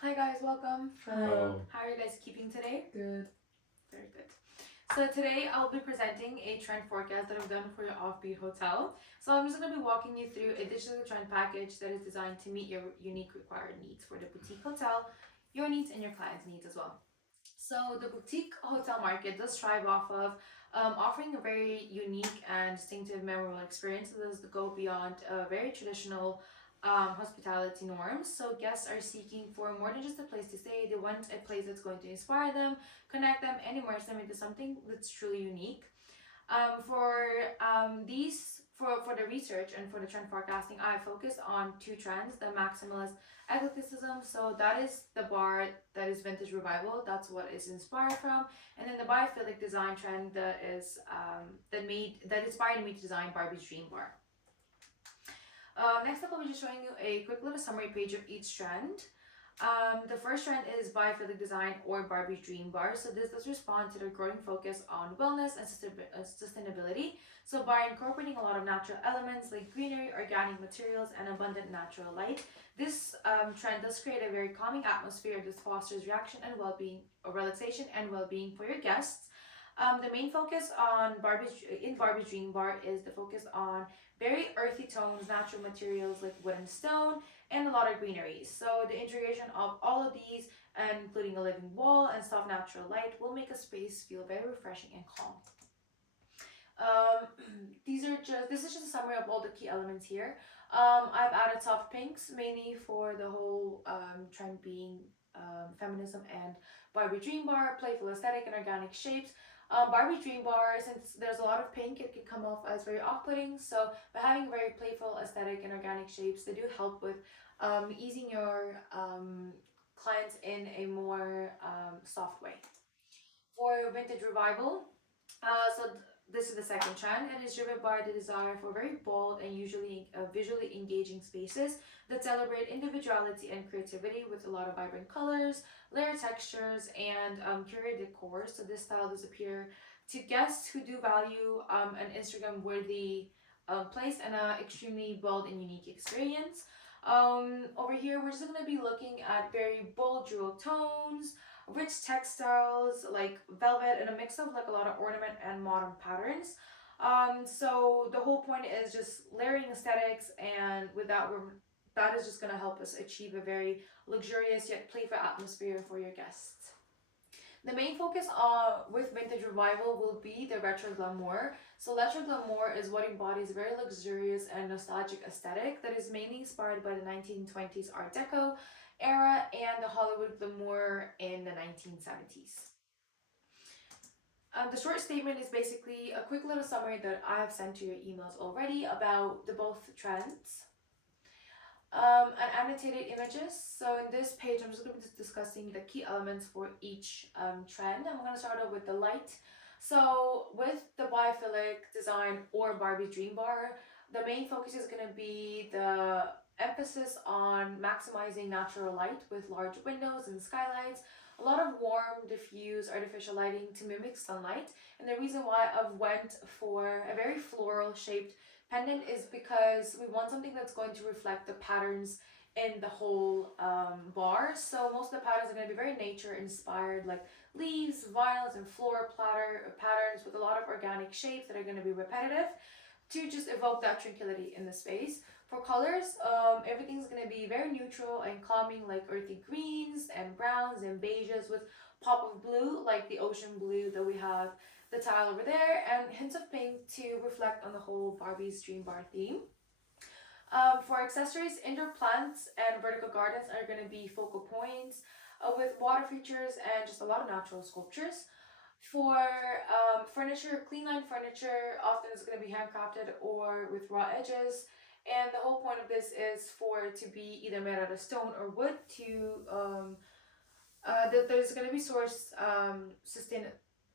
Hi guys, welcome. Hello. How are you guys keeping today? Good. Very good. So today I'll be presenting a trend forecast that I've done for your offbeat hotel. So I'm just going to be walking you through a digital trend package that is designed to meet your unique required needs for the boutique hotel, your needs and your clients' needs as well. So the boutique hotel market does strive off of offering a very unique and distinctive memorable experience that does go beyond very traditional hospitality norms. So guests are seeking for more than just a place to stay. They want a place that's going to inspire them, connect them, and immerse them into something that's truly unique. For the research and for the trend forecasting, I focus on two trends: the maximalist eclecticism. So that is the bar that is vintage revival. That's what is inspired from, and then the biophilic design trend that is that inspired me to design Barbie's dream bar. Next up, I'll be just showing you a quick little summary page of each trend. The first trend is biophilic design or Barbie's dream bar. So this does respond to the growing focus on wellness and sustainability. So by incorporating a lot of natural elements like greenery, organic materials, and abundant natural light, this trend does create a very calming atmosphere that fosters reaction and well-being, or relaxation and well-being for your guests. The main focus on Barbie's Dream Bar is the focus on very earthy tones, natural materials like wood and stone, and a lot of greenery. So the integration of all of these, including a living wall and soft natural light, will make a space feel very refreshing and calm. This is just a summary of all the key elements here. I've added soft pinks mainly for the whole trend being feminism and Barbie Dream Bar, playful aesthetic and organic shapes. Barbie Dream Bar, since there's a lot of pink, it can come off as very off-putting. So by having very playful aesthetic and organic shapes, they do help with easing your clients in a more soft way. For vintage revival, this is the second trend, and is driven by the desire for very bold and usually visually engaging spaces that celebrate individuality and creativity with a lot of vibrant colors, layered textures, and curated decor. So this style does appear to guests who do value an Instagram-worthy place and an extremely bold and unique experience. Over here, we're just going to be looking at very bold jewel tones, rich textiles like velvet, and a mix of like a lot of ornament and modern patterns. So the whole point is just layering aesthetics, and with that, that is just going to help us achieve a very luxurious yet playful atmosphere for your guests. The main focus with Vintage Revival will be the retro glamour. So retro glamour is what embodies a very luxurious and nostalgic aesthetic that is mainly inspired by the 1920s Art Deco era and the Hollywood glamour in the 1970s. The short statement is basically a quick little summary that I have sent to your emails already about the both trends. And annotated images. So in this page, I'm just going to be discussing the key elements for each trend. I'm going to start off with the light. So with the biophilic design or Barbie Dream Bar, the main focus is going to be the emphasis on maximizing natural light with large windows and skylights, a lot of warm, diffuse artificial lighting to mimic sunlight. And the reason why I've went for a very floral shaped pendant is because we want something that's going to reflect the patterns in the whole bar. So most of the patterns are going to be very nature inspired, like leaves, vinyls, and floral patterns with a lot of organic shapes that are going to be repetitive to just evoke that tranquility in the space. For colors, everything's going to be very neutral and calming, like earthy greens and browns and beiges with pop of blue, like the ocean blue that we have the tile over there, and hints of pink to reflect on the whole Barbie's Dream Bar theme. For accessories, indoor plants and vertical gardens are going to be focal points with water features and just a lot of natural sculptures. For furniture, clean line furniture often is going to be handcrafted or with raw edges. And the whole point of this is for it to be either made out of stone or wood there's going to be sourced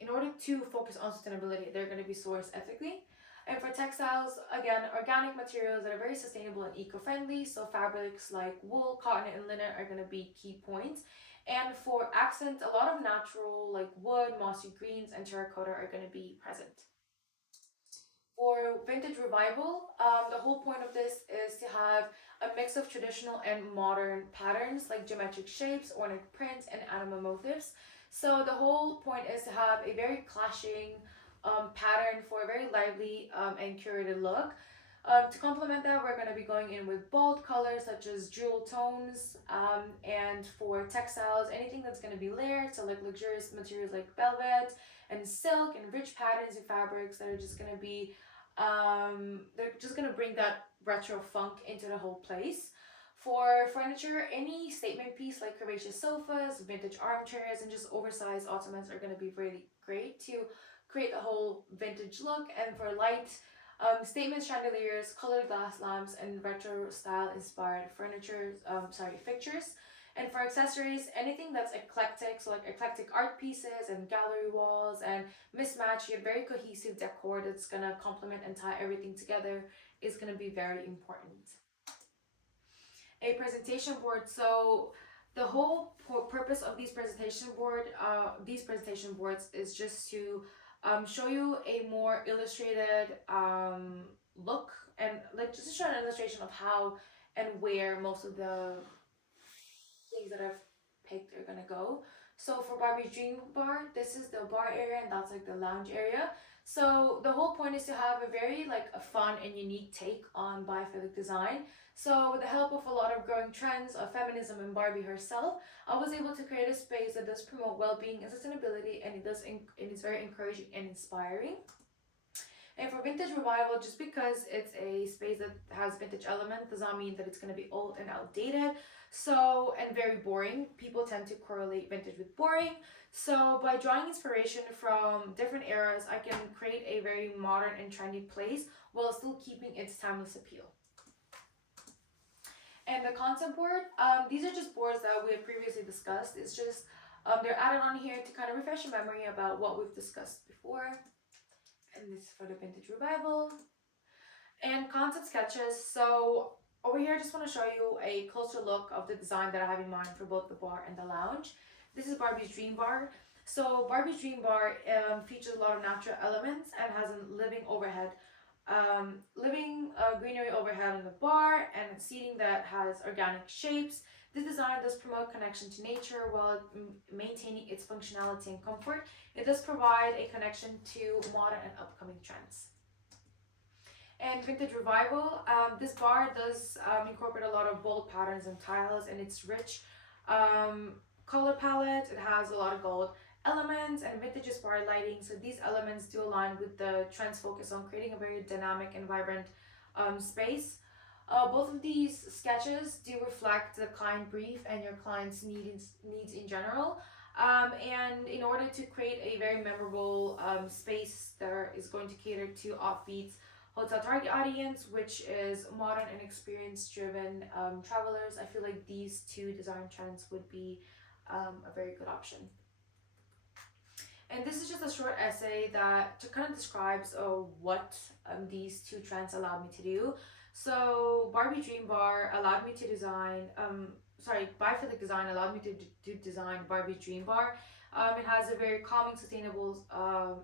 in order to focus on sustainability, they're going to be sourced ethically. And for textiles, again, organic materials that are very sustainable and eco-friendly. So fabrics like wool, cotton, and linen are going to be key points. And for accent, a lot of natural like wood, mossy greens, and terracotta are going to be present. For vintage revival, the whole point of this is to have a mix of traditional and modern patterns like geometric shapes, ornate prints, and animal motifs. So the whole point is to have a very clashing pattern for a very lively and curated look. To complement that, we're going to be going in with bold colors such as jewel tones, and for textiles, anything that's going to be layered, so like luxurious materials like velvet and silk and rich patterns and fabrics that are just going to be they're just gonna bring that retro funk into the whole place. For furniture, any statement piece like curvaceous sofas, vintage armchairs, and just oversized ottomans are gonna be really great to create the whole vintage look. And for light, statement chandeliers, colored glass lamps, and retro style inspired fixtures. And for accessories, anything that's eclectic, so like eclectic art pieces and gallery walls and mismatch, you have very cohesive decor that's gonna complement and tie everything together is gonna be very important. A presentation board. So the whole purpose of these presentation boards is just to show you a more illustrated look, and like just to show an illustration of how and where most of the things that I've picked are gonna go. So for Barbie's Dream Bar, this is the bar area and that's like the lounge area. So the whole point is to have a very like a fun and unique take on biophilic design. So with the help of a lot of growing trends of feminism and Barbie herself, I was able to create a space that does promote well-being and sustainability, and it's very encouraging and inspiring. And for vintage revival, just because it's a space that has vintage elements does not mean that it's going to be old and outdated. So, and very boring. People tend to correlate vintage with boring. So, by drawing inspiration from different eras, I can create a very modern and trendy place while still keeping its timeless appeal. And the concept board, these are just boards that we have previously discussed. It's just they're added on here to kind of refresh your memory about what we've discussed before. And this is for the vintage revival. And concept sketches. So over here, I just want to show you a closer look of the design that I have in mind for both the bar and the lounge. This is Barbie's Dream Bar. So Barbie's Dream Bar features a lot of natural elements and has a living greenery overhead on the bar and seating that has organic shapes. This design does promote connection to nature while maintaining its functionality and comfort. It does provide a connection to modern and upcoming trends. And vintage revival, this bar does incorporate a lot of bold patterns and tiles, and its rich color palette. It has a lot of gold elements and vintage inspired lighting. So these elements do align with the trend's focus on creating a very dynamic and vibrant space. Both of these sketches do reflect the client brief and your client's needs in general. And in order to create a very memorable space that is going to cater to offbeat hotel target audience, which is modern and experience driven travelers, I feel like these two design trends would be a very good option. And this is just a short essay that kind of describes what these two trends allowed me to do. So Barbie Dream Bar allowed me to design, Biophilic design allowed me to design Barbie Dream Bar. It has a very calming, sustainable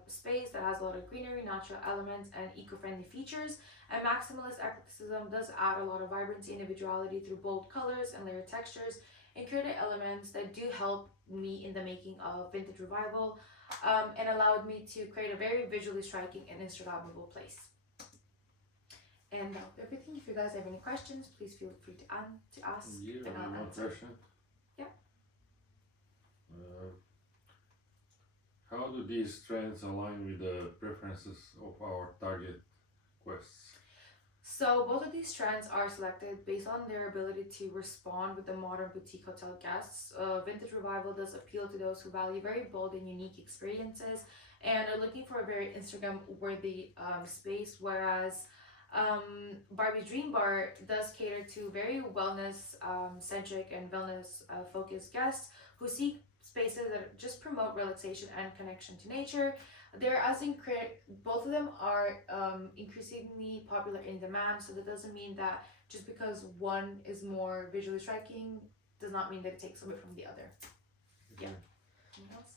space that has a lot of greenery, natural elements, and eco-friendly features. And maximalist eclecticism does add a lot of vibrancy and individuality through bold colors and layered textures and creative elements that do help me in the making of vintage revival, and allowed me to create a very visually striking and Instagrammable place. And that's everything. If you guys have any questions, please feel free to ask. Yeah, I have one question. Yeah. How do these trends align with the preferences of our target quests? So both of these trends are selected based on their ability to respond with the modern boutique hotel guests. Vintage revival does appeal to those who value very bold and unique experiences and are looking for a very Instagram-worthy space, whereas Barbie's Dream Bar does cater to very wellness-centric and wellness-focused guests who seek spaces that just promote relaxation and connection to nature. Both of them are increasingly popular in demand, so that doesn't mean that just because one is more visually striking does not mean that it takes away from the other. Yeah. Anything else?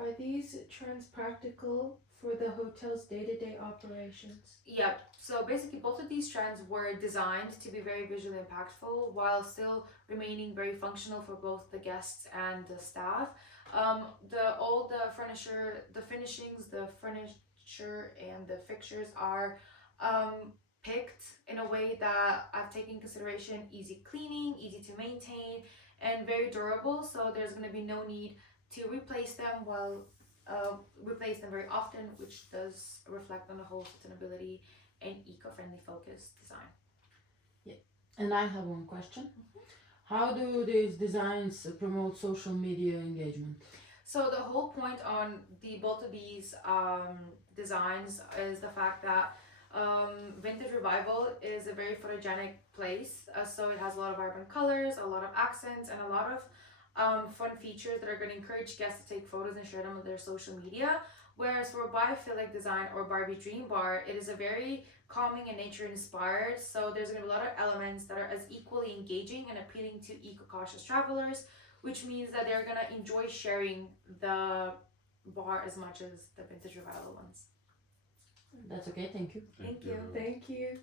Are these trends practical for the hotel's day-to-day operations? Yep. So basically, both of these trends were designed to be very visually impactful while still remaining very functional for both the guests and the staff. All the furniture, the finishings, the furniture, and the fixtures are picked in a way that I've taken consideration easy cleaning, easy to maintain, and very durable. So there's going to be no need to replace them very often, which does reflect on the whole sustainability and eco-friendly focused design. And I have one question. How do these designs promote social media engagement? So the whole point on both of these designs is the fact that Vintage Revival is a very photogenic place. So it has a lot of vibrant colors, a lot of accents, and a lot of fun features that are going to encourage guests to take photos and share them on their social media. Whereas for Biophilic Design or Barbie Dream Bar, it is a very calming and nature inspired. So there's going to be a lot of elements that are as equally engaging and appealing to eco-cautious travelers, which means that they're going to enjoy sharing the bar as much as the Vintage Revival ones. That's okay, thank you. Thank you. Thank you.